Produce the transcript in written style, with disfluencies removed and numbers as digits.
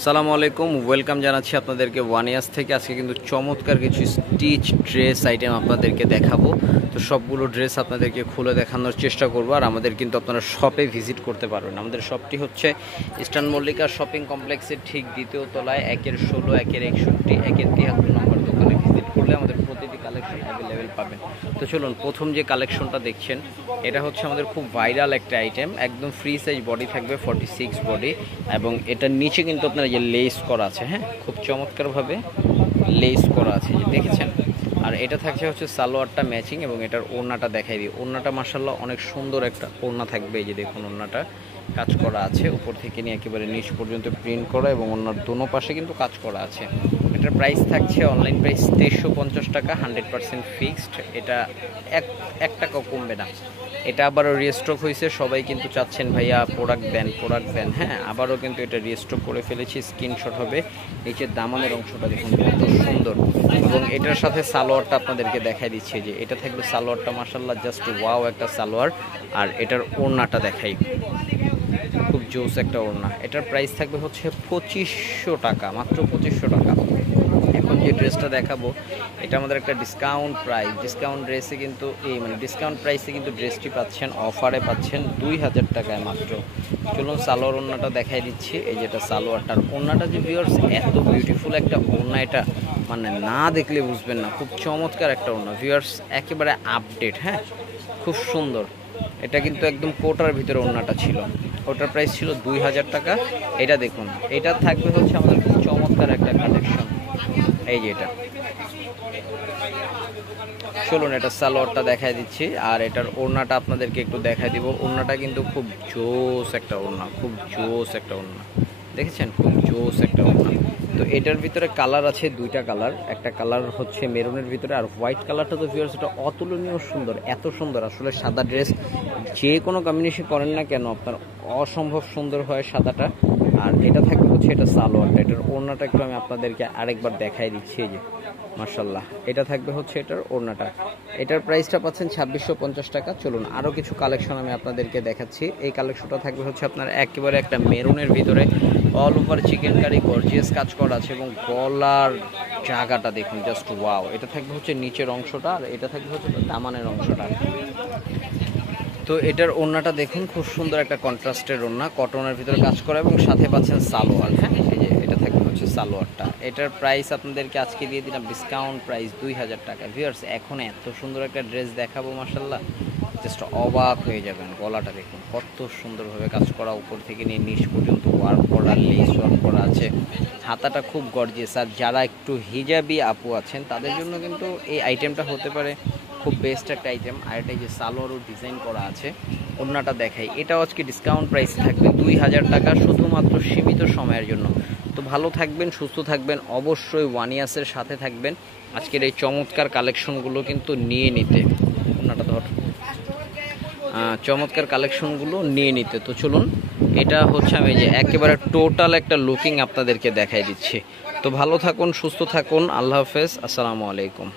আসসালামু আলাইকুম, ওয়েলকাম জানাচ্ছি আপনাদেরকে ওয়ানিয়াস থেকে। আজকে কিন্তু চমৎকার কিছু স্টিচ ড্রেস আইটেম আপনাদেরকে দেখাবো। তো সবগুলো ড্রেস আপনাদেরকে খুলে দেখানোর চেষ্টা করবো। আর আমাদের কিন্তু আপনারা শপে ভিজিট করতে পারবেন। আমাদের শপটি হচ্ছে ইস্টার্ন মল্লিকা শপিং কমপ্লেক্সের ঠিক দ্বিতীয় তলায় 1-16, 1-61, 1-73 নম্বর দোকানে ভিজিট করলে আমাদের প্রতিটি কালেকশন অ্যাভেলেবেল পাবেন। তো চলুন, প্রথম যে কালেকশনটা দেখছেন এটা হচ্ছে আমাদের খুব ভাইরাল একটা আইটেম। একদম ফ্রি সাইজ বডি থাকবে, 46 বডি, এবং এটার নিচে কিন্তু আপনারা যে লেস করা আছে, হ্যাঁ, খুব চমৎকারভাবে লেস করা আছে, যে দেখেছেন। আর এটা থাকছে হচ্ছে সালোয়ারটা ম্যাচিং, এবং এটার ওড়নাটা দেখাই দিই। ওড়নাটা মাশাআল্লাহ অনেক সুন্দর একটা ওড়না থাকবে। এই যে দেখুন, ওড়নাটা কাজ করা আছে, উপর থেকে নিয়ে একেবারে নিচ পর্যন্ত প্রিন্ট করা, এবং ওড়নার দোনো পাশে কিন্তু কাজ করা আছে। এটার প্রাইস থাকছে অনলাইন প্রাইস 2350 টাকা, 100% ফিক্সড। এটা এক টাকাও কমবে না। এটা আবারও রিস্টক হয়েছে, সবাই কিন্তু চাচ্ছেন ভাইয়া প্রোডাক্ট দেন। হ্যাঁ, আবারও কিন্তু এটা রিস্টক করে ফেলেছি। স্ক্রিনশট হবে। নিচের দামানের অংশটা দেখুন কত সুন্দর, এবং এটার সাথে সালোয়ারটা আপনাদেরকে দেখাই দিচ্ছি। যে এটা থাকবে সালোয়ারটা, মাশাআল্লাহ জাস্ট ওয়াও একটা সালোয়ার। আর এটার ওড়নাটা দেখাই, খুব জোস একটা ওড়না। এটার প্রাইস থাকবে হচ্ছে 2500 টাকা, মাত্র 2500 টাকা। এখন যে ড্রেসটা দেখাবো এটা আমাদের একটা ডিসকাউন্ট ড্রেসে কিন্তু ডিসকাউন্ট প্রাইসে কিন্তু ড্রেসটি পাচ্ছেন, অফারে পাচ্ছেন 2000 টাকায় মাত্র। চলুন সালোয়ার ওড়নাটা দেখাই দিচ্ছি। এই যেটা সালোয়ারটার ওড়নাটা, যে ভিউয়ার্স এত বিউটিফুল একটা ওড়না, এটা না দেখলে বুঝবেন না। খুব চমৎকার একটা ওড়না ভিউয়ার্স, একেবারে আপডেট। হ্যাঁ, খুব সুন্দর। এটা কিন্তু একদম কোটার ভিতরে ওড়নাটা ছিল, ওটার প্রাইস ছিল 2000 টাকা। এটা দেখুন, এটা থাকবে হচ্ছে আমাদের খুব চমৎকার একটা কালেকশন। এই যে এটা, চলুন এটা সালোয়ারটা দেখাই দিচ্ছি। আর এটার ওড়নাটা আপনাদেরকে একটু দেখাই দিব। ওড়নাটা কিন্তু খুব জোস একটা ওড়না, দেখেছেন, খুব জোস একটা ওড়না। তো এটার ভিতরে কালার আছে দুইটা কালার। একটা কালার হচ্ছে মেরুনের ভিতরে, আর হোয়াইট কালারটা তো ভিউয়ার্স এটা অতুলনীয় সুন্দর, এত সুন্দর। আসলে সাদা ড্রেস যে কোনো কম্বিনেশন করেন না কেন আপনার অসম্ভব সুন্দর হয় সাদাটা। আর এটা থাকবে হচ্ছে এটা সালোয়ারটা। এটার ওড়নাটা একটু আমি আপনাদেরকে আরেকবার দেখাই দিচ্ছি। এই যে মাশাআল্লাহ, এটা থাকবে হচ্ছে এটার ওড়নাটা। এটার প্রাইসটা পাচ্ছেন 2650 টাকা। চলুন আরও কিছু কালেকশন আমি আপনাদেরকে দেখাচ্ছি। এই কালেকশনটা থাকবে হচ্ছে আপনার একেবারে একটা মেরুনের ভিতরে, all over chicken curry gorgeous কাজ করা আছে, এবং গলার জায়গাটা দেখুন জাস্ট ওয়াও। এটা থাকবে হচ্ছে নিচের অংশটা, আর এটা থাকবে হচ্ছে দামানের অংশটা। তো এটার ওড়নাটা দেখুন, খুব সুন্দর একটা কন্ট্রাস্টের ওড়না, কটনের ভিতরে কাজ করা, এবং সাথে পাচ্ছেন সালোয়ার। হ্যাঁ, এই যে এটা থাকবে হচ্ছে সালোয়ারটা। এটার প্রাইস আপনাদেরকে আজকে দিয়ে দিলাম ডিসকাউন্ট প্রাইস 2000 টাকা। ভিউয়ার্স এখন এত সুন্দর একটা ড্রেস দেখাবো, মাশাআল্লাহ জাস্ট অবাক হয়ে যাবেন। গলাটা দেখুন কত সুন্দরভাবে কাজ করা, উপর থেকে নিয়ে নিচ পর্যন্ত ওয়ার্ক করা, লেস ওয়ার্ক করা আছে। হাতাটা খুব গর্জিয়াস। আর যারা একটু হিজাবি আপু আছেন তাদের জন্য কিন্তু এই আইটেমটা হতে পারে খুব বেস্ট একটা আইটেম। আর এটা যে সালোয়ারও ডিজাইন করা আছে। ওড়নাটা দেখাই, এটাও আজকে ডিসকাউন্ট প্রাইস থাকবে 2000 টাকা, শুধুমাত্র সীমিত সময়ের জন্য। তো ভালো থাকবেন, সুস্থ থাকবেন, অবশ্যই ওয়ানিয়াসের সাথে থাকবেন। আজকের এই চমৎকার কালেকশনগুলো কিন্তু নিয়ে নিতে, ওড়নাটা ধর, চমৎকার কালেকশনগুলো নিয়ে নিতে। তো চলুন, এটা হচ্ছে আমি যে একেবারে টোটাল একটা লুকিং আপনাদেরকে দেখাই দিচ্ছি। তো ভালো থাকুন, সুস্থ থাকুন, আল্লাহ হাফেজ, আসসালামু আলাইকুম।